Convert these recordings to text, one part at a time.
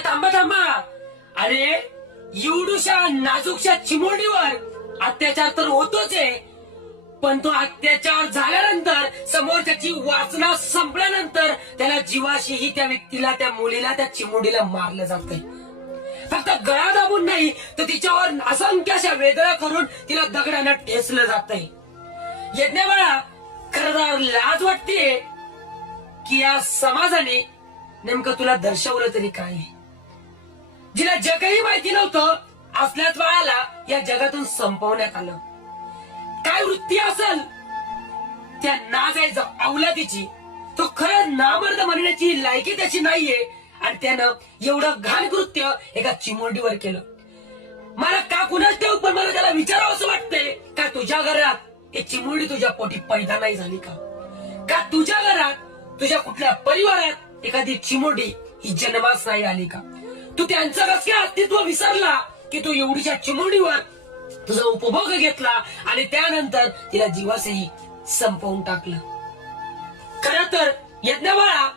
अरे थांबा थांबा. अरे एवढूशा नाजूकशा चिमोडीवर अत्याचार तर होतोच आहे. पण तो अत्याचार झाल्यानंतर समोर त्याची वाचना संपल्यानंतर त्याला जीवाशीही त्या व्यक्तीला त्या मुलीला त्या चिमुडीला मारलं जात फक्त गळा दाबून नाही तर तिच्यावर असंख्य अशा वेदना करून तिला दगडानं ठेचलं जातंय. यज्ञ बाळा खरं लाज वाटते की या समाजाने नेमकं तुला दर्शवलं तरी काय? आहे? जिला जगही माहिती नव्हतं असल्याच बाळाला या जगातून संपवण्यात आलं. काय वृत्ती असल त्या नाजायचं अवलादीची तो खरं नामर्द म्हणण्याची लायकी त्याची नाहीये आणि त्यानं एवढं घाण कृत्य एका चिमोडीवर केलं. मला का कुणाच ठेव पण मला त्याला विचारावं असं वाटतंय का तुझ्या घरात एक चिमुरडी तुझ्या पोटी पैदा नाही झाली का? का तुझ्या घरात तुझ्या कुठल्या परिवारात एखादी चिमुरडी ही जन्मास नाही आली का? तू त्यांचं कस काय अस्तित्व विसरला की तू एवढीच्या चिमुरडीवर तुझा उपभोग घेतला आणि त्यानंतर तिला जीवासही संपवून टाकलं. खर तर यज्ञ बाळा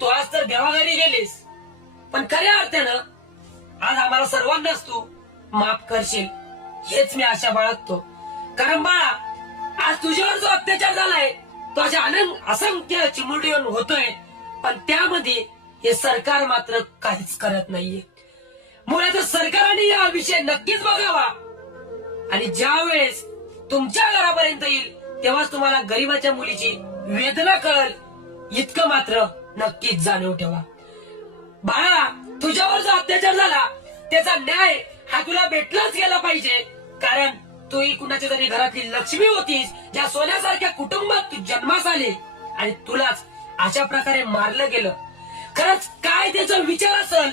तू आज तर देवाघरी गेलीस. पण खऱ्या अर्थानं आज आम्हाला सर्वांनाच तू माफ करशील. हेच मी आशा बाळगतो. कारण बाळा आज तुझ्यावर जो अत्याचार झालाय तो अशा अनंत असंख्य चिमुरडीवर होतोय. पण त्यामध्ये हे सरकार मात्र काहीच करत नाहीये. मुळात सरकारने हा विषय नक्कीच बघावा. आणि ज्या वेळेस तुमच्या घरापर्यंत येईल तेव्हाच तुम्हाला गरीबाच्या मुलीची वेदना कळल. इतकं मात्र नक्कीच जाणीव ठेवा. बाळा तुझ्यावर जो अत्याचार झाला त्याचा न्याय हा तुला भेटलाच गेला पाहिजे. कारण तू ही कुणाच्या तरी घरातली लक्ष्मी होतीस ज्या सोन्यासारख्या कुटुंबात तू जन्मास आले. आणि तुलाच अशा प्रकारे मारलं गेलं. खरंच काय त्याचा विचार असल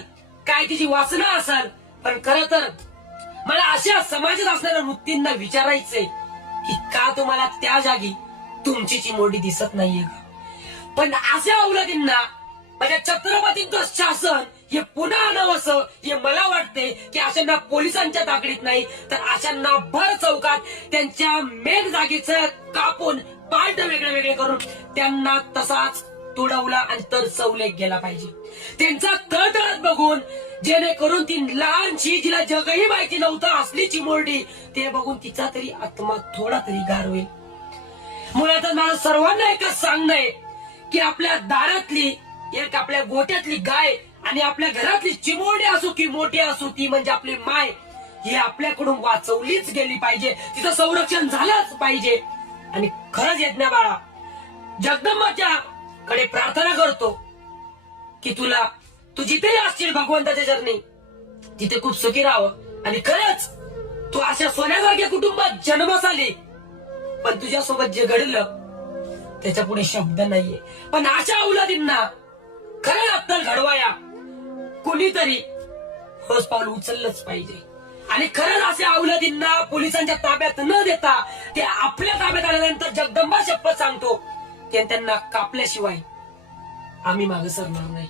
काय त्याची वासना असल पण खर तर मला अशा समाजात असणाऱ्या वृत्तींना विचारायचंय की का तुम्हाला त्या जागी तुमची चिमोडी दिसत नाहीये का? पण अशा अवलादींना माझ्या छत्रपतींचं शासन हे पुन्हा आणावं असं हे मला वाटते की अशांना पोलिसांच्या ताकडीत नाही तर अशांना भर चौकात त्यांच्या मेन जागेचं कापून पार्ट वेगळे वेगळे करून त्यांना तसाच तुडवला आणि तर सवलेख गेला पाहिजे. त्यांचा तळतळात बघून जेणेकरून ती लहानशी जिला जगही माहिती नव्हतं असली चिमोरडी ते बघून तिचा तरी आत्मा थोडा तरी गार होईल. मुळात मला सर्वांना एकच सांगणं आहे की आपल्या दारातली एक आपल्या गोट्यातली गाय आणि आपल्या घरातली चिमुरडी असो की मोठी असो ती म्हणजे आपली माय ही आपल्याकडून वाचवलीच गेली पाहिजे. तिचं संरक्षण झालंच पाहिजे. आणि खरंच येत नाही बाळा. जगदंबाच्या कडे प्रार्थना करतो की तुला तू जिथेही असशील भगवंताच्या चरणी. तिथे खूप सुखी राहावं. आणि खरंच तू अशा सोन्यासारख्या कुटुंबात जन्मस आली पण तुझ्यासोबत जे घडलं त्याच्या पुढे शब्द नाहीये. पण अशा औलादींना खरं अत्तर घडवाया कुणीतरी हस पाऊल उचललंच पाहिजे. आणि खरंच अशा औलादींना पोलिसांच्या ताब्यात न देता ते आपल्या ताब्यात आल्यानंतर जगदंबा शपथ सांगतो. ते त्यांना कापल्याशिवाय आम्ही मागे सरणार नाही.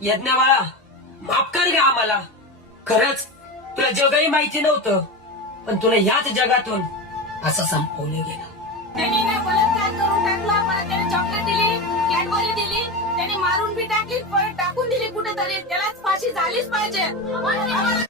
यज्ञ माफ कर ग आम्हाला. खरंच तुला जगही माहिती नव्हतं पण तुला याच जगातून असं संपवलं गेलं. त्यांनी ना बलात्कार करून टाकला परत त्याने चॉकलेट दिली कॅडबरी दिली त्यांनी मारून बी टाकली परत टाकून दिली कुठेतरी. त्यालाच फाशी झालीच पाहिजे.